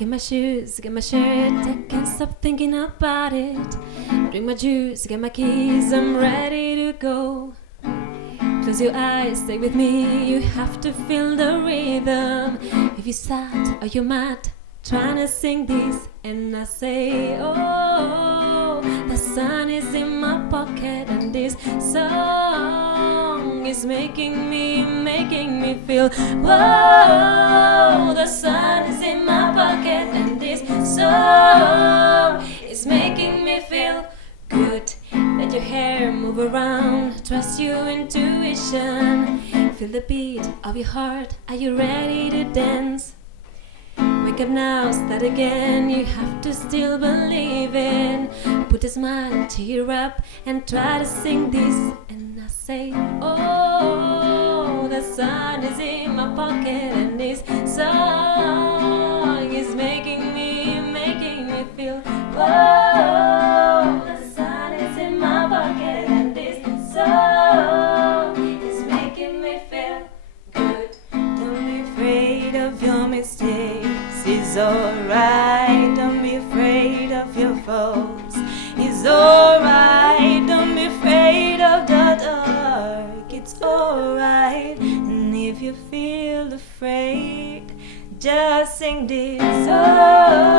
Get my shoes, get my shirt, I can't stop thinking about it. Drink my juice, get my keys, I'm ready to go. Close your eyes, stay with me, you have to feel the rhythm. If you're sad or you're mad, trying to sing this, and I say, oh, the sun is in my pocket, and this song is making me feel. Whoa, the sun is in my pocket, and this song is making me feel good. Let your hair move around, trust your intuition. Feel the beat of your heart, are you ready to dance? Wake up now, start again, you have to still believe in. Put a smile, cheer up, and try to sing this. And I say, oh, the sun is in my pocket, and this song is making me feel. Whoa, the sun is in my pocket, and this song is making me feel good. Don't be afraid of your mistakes. It's alright, don't be afraid of your faults. It's alright, don't be afraid of the dark. It's alright, and if you feel afraid, just sing this song.